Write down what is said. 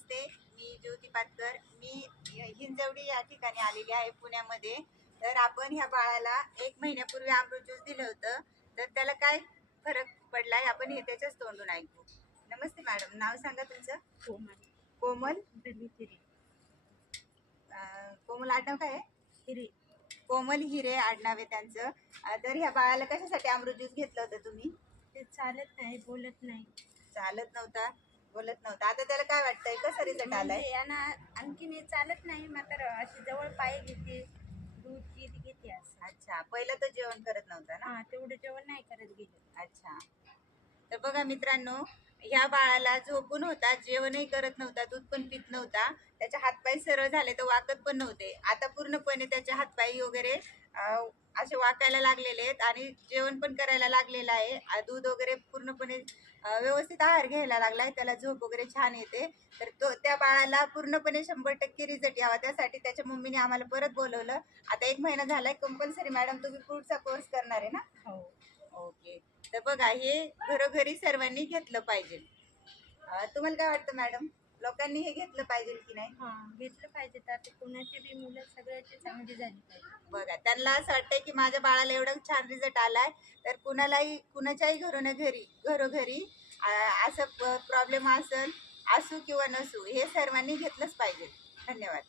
नमस्ते. मी ज्योती पाटकर मी हिंजवडी या ठिकाणी आलेली आहे पुण्यामध्ये. तर आपण ह्या बाळाला एक महिन्यापूर्वी अमृत ज्यूस दिलं होतं. तर त्याला काय फरक पडलाय आपण हे त्याच्याच तोंडून ऐकू. नमस्ते मॅडम. नाव सांगा तुमचं? कोमल. अं, कोमल आडनाव काय हिरे. कोमल हिरे आडनाव आहे त्यांचं. तर ह्या बाळाला कशासाठी अमृत ज्यूस घेतलं होतं तुम्ही? ते चालत नाही बोलत नाही. चालत नव्हता. बोलत नव्हता. आता त्याला काय वाटतंय? कसं रिझल्ट आलाय? म्हणजे यांना आणखीन हे चालत नाही मात्र अशी जवळ पाय घेते दूध गीत घेते असं. अच्छा पहिलं तर जेवण करत नव्हता ना? हा तेवढं जेवण नाही करत गेलं. अच्छा. तर बघा मित्रांनो ह्या बाळाला झोपून होता जेवणही करत नव्हता दूध पण पित नव्हता. त्याचे हातपाय सरळ झाले तर वाकत पण नव्हते. आता पूर्णपणे त्याचे हातपाय वगैरे असे वाकायला लागलेले आहेत आणि जेवण पण करायला लागलेलं आहे. दूध वगैरे पूर्णपणे व्यवस्थित आहार घ्यायला लागलाय. त्याला झोप वगैरे छान येते. तर तो त्या बाळाला पूर्णपणे शंभर टक्के रिझल्ट यावा. त्यासाठी त्याच्या मम्मीने आम्हाला परत बोलवलं. आता एक महिना झालाय. कंपल्सरी मॅडम तुम्ही पुढचा कोर्स करणार आहे ना? हो. ओके तर बघा हे घरोघरी सर्वांनी घेतलं पाहिजे. तुम्हाला काय वाटतं मॅडम? लोकांनी हे घेतलं पाहिजे की नाही? हा घेतलं पाहिजे. तर कुणाची बी मुलं सगळ्याची चांगली झाली पाहिजे. बघा त्यांना असं वाटतंय की माझ्या बाळाला एवढा छान रिझल्ट आलाय तर कुणालाही कुणाच्याही घरून घरी घरोघरी असं प्रॉब्लेम असेल असू किंवा नसू हे सर्वांनी घेतलंच पाहिजे. धन्यवाद.